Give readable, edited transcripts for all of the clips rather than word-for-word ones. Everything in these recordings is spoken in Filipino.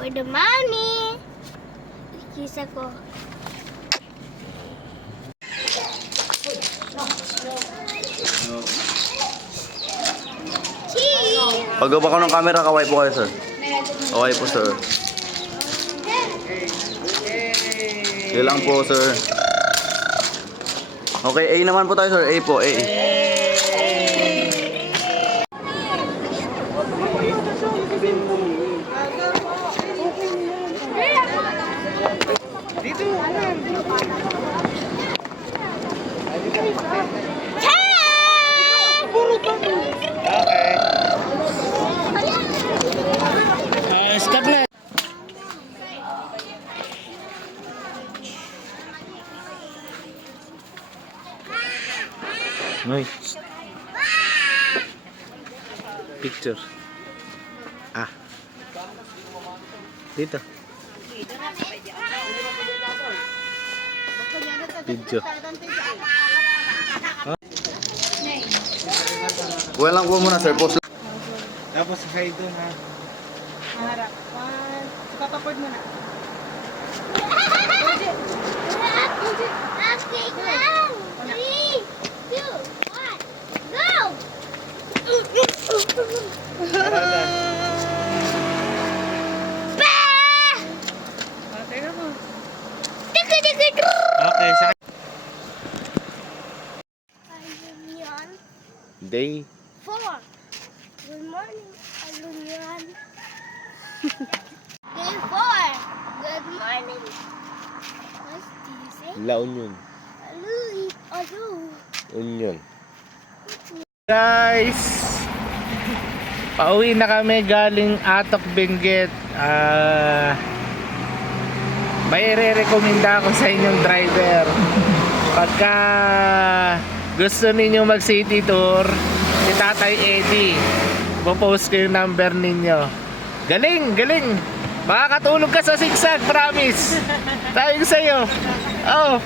for the money. Kisa ko. Cheese! Pag-up ako ng camera, kaway po kayo, sir. Kaway po, sir. Okay lang po, sir. Okay, A naman po tayo, sir. A po, A. Stop na. Noy. Picture. Dito. Video. Kuha lang po muna, sir. Post lang. Tapos sa doon ha. Maharap. Papapord mo na. Okay, go! 3, 2, 1, go! Teka mo. Okay, sa Alunyan. day 4. Good morning, Alunyan. Day 4. Good morning. What's this? La Union. Alu. Union. Guys, pauwi na kami galing Atok Benguet. May re-recommenda ako sa inyong driver. Pagka gusto ninyo mag city tour, si Tatay Eddie, popost ko yung number ninyo. Galing, galing. Makakatulog ka sa sigsag, promise. Sabi ko sa'yo. Oh,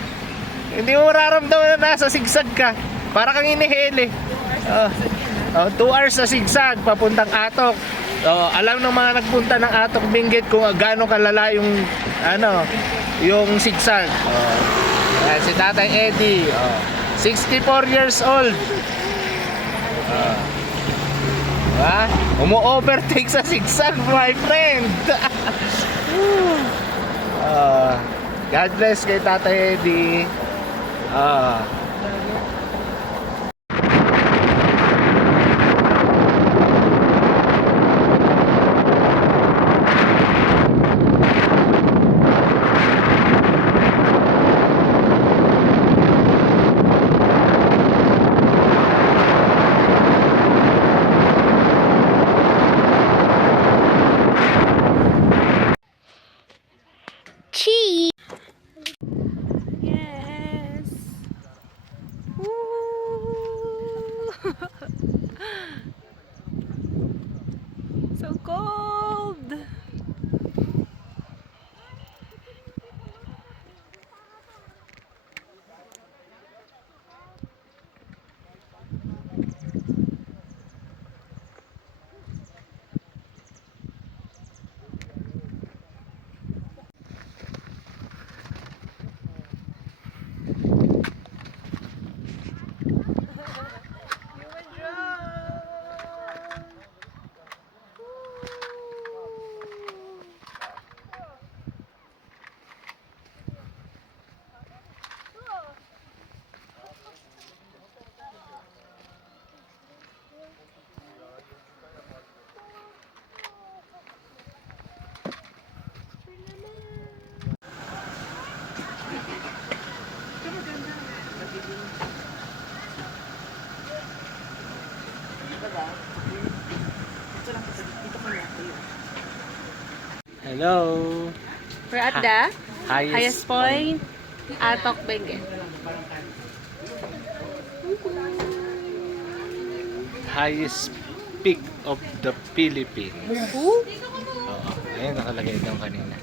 hindi mo mararamdaman na nasa sigsag ka. Para kang inihili. 2 hours sa sigsag, papuntang Atok. Alam ng mga nagpunta ng Atok Benguet kung gaano kalala yung yung sigsag. Yan, si Tatay Eddie. 64 years old. Umu-overtake sa sigsag, my friend. God bless kay Tatay Eddie. Cheese. Yes. Woo. So cold. Hello. We're at the Highest point, Atok Benguet. Highest peak of the Philippines. Oo, ayun nakalagay doon kanina.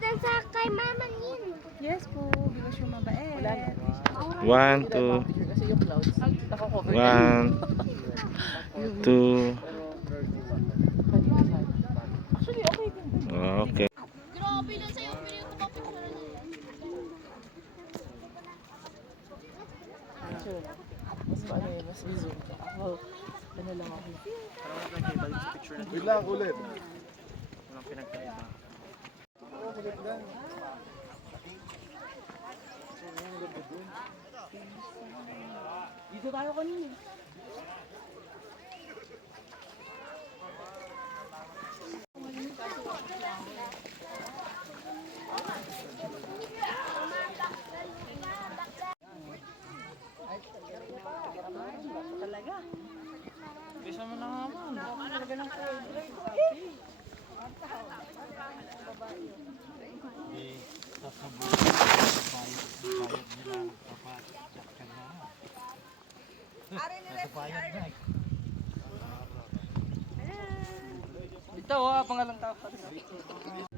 dun sa kay Mama Nin. Yes po, because you're mabait. 1, 2. 1, 2. Okay. Grabe lang sa'yo. Pili ko pa picture na yan. Mas paano yun, mas zoom. Ako, ano lang ako. Bigla ulit. Dito tayo kanina.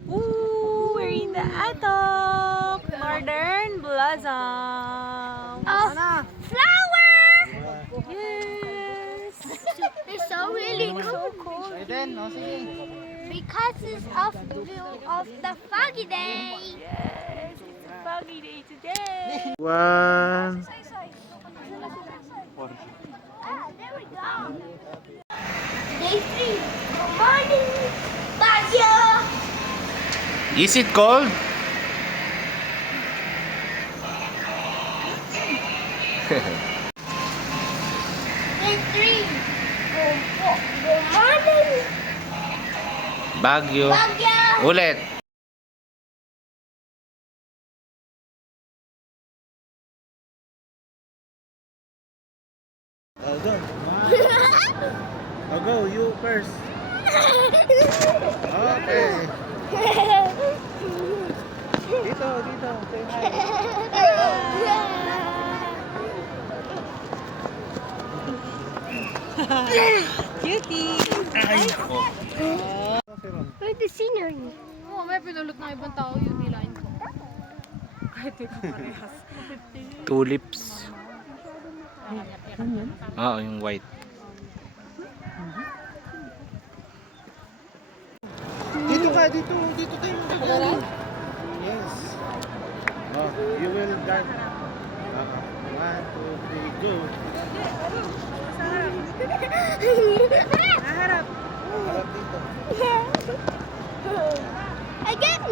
Ooh, we're in the Atok Modern Blossom. Flower! Yes. It's so really cool. Because it's of view of the foggy day. Yes, it's a foggy day today. 1. Ah, there we go. Day 3. Good morning, Baguio. Is it cold? Day 3. Good morning, Baguio. Baguio. Ulit. Doon. Go, you first. Okay. Dito. Say hi. Cutie. Where's the scenery? Oo, may pinulot ng ibang tao yun, nilain ko. Kahit ito parehas. Tulips. Oo, yung white. Dito ka, dito tayo. Yes. Oh, you will dance. 1, 2, 3, go. Naharap. Harap dito. Again.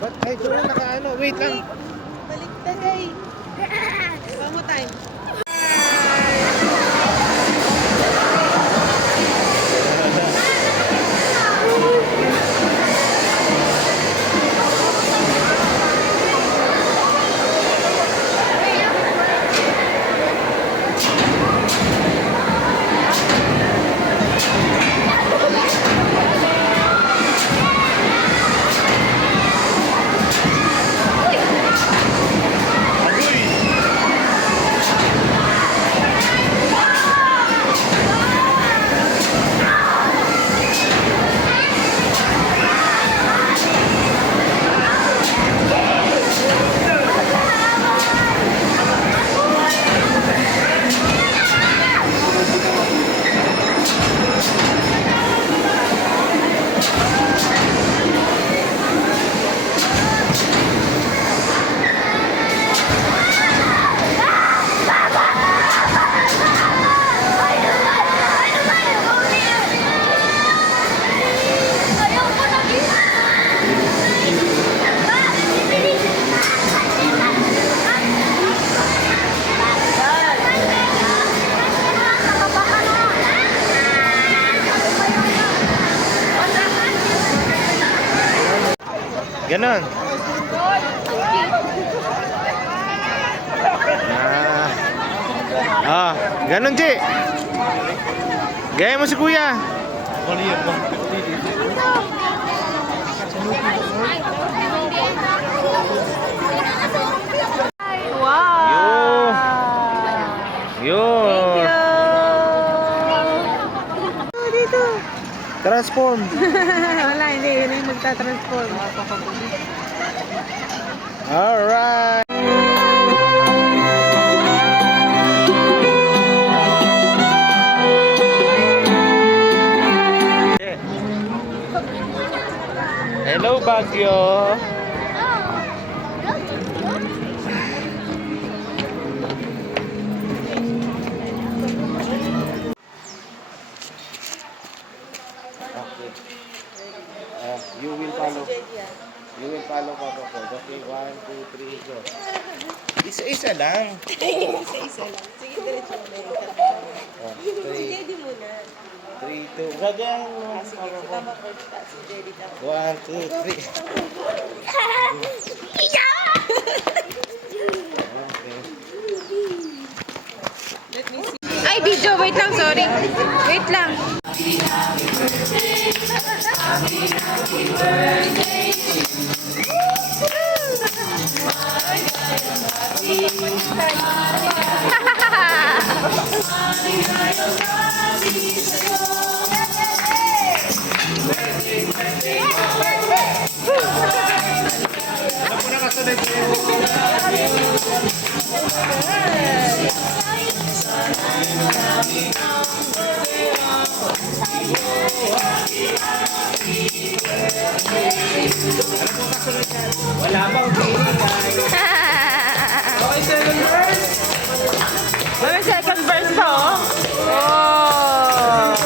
Ba't ay doon nakaano? Wait lang. Baliktad ay. One more time. Ganon. Ganon, Ji. Gaya mo si Kuya. Wow! Yun. Dito. Transform. Wala, hindi. Yun yung magta-transform. Alright. Hello, Baguio. Okay. You will follow. You will follow Papa Pod. Okay, 1, 2, 3, go. Isa-isa lang. Isa-isa lang. Sige, diretso mo na yung tatlo. 3, Ready muna. 3, 2, gagang. Sige, si Papa Pod, si Jerry tapos. 1, 2, 3. Let me see. Ay, video. Wait lang, sorry. Wait lang. May second verse pa, oh. Oh.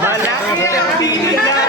Malaki ang binigay.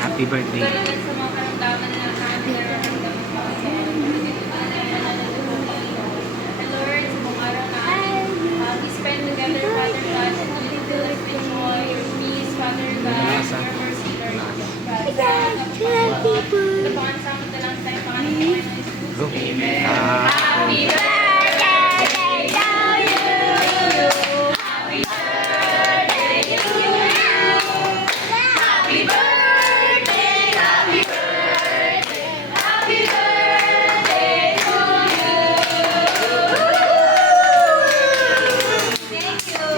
Happy birthday. Sa mga karamdaman na namin nararamdaman pa sa Lord, sa mga araw namin, we spend together, Father God, and you fill us with joy, your peace, Father God, your mercy, Lord God. Labangan sa amin na lang tayo, Panginoon Jesus. Amen. Happy birthday to you. Happy birthday to you. Happy birthday, happy birthday, happy birthday to you. Thank you.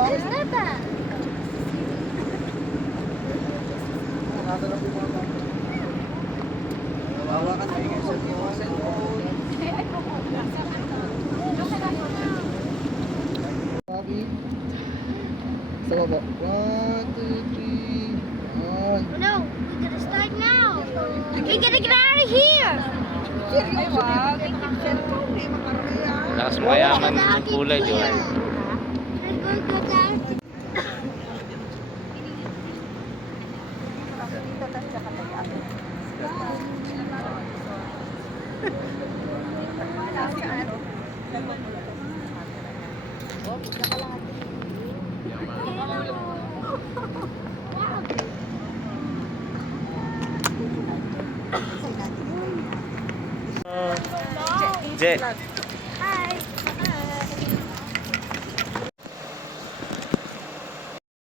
Who's that? Hawakan mo. Sa baba. 1, 2, 3. Yan. No, we gotta start now. We gotta get out of here. Lakas mayaman ng kulay, Joy. Let's go get that. Jet.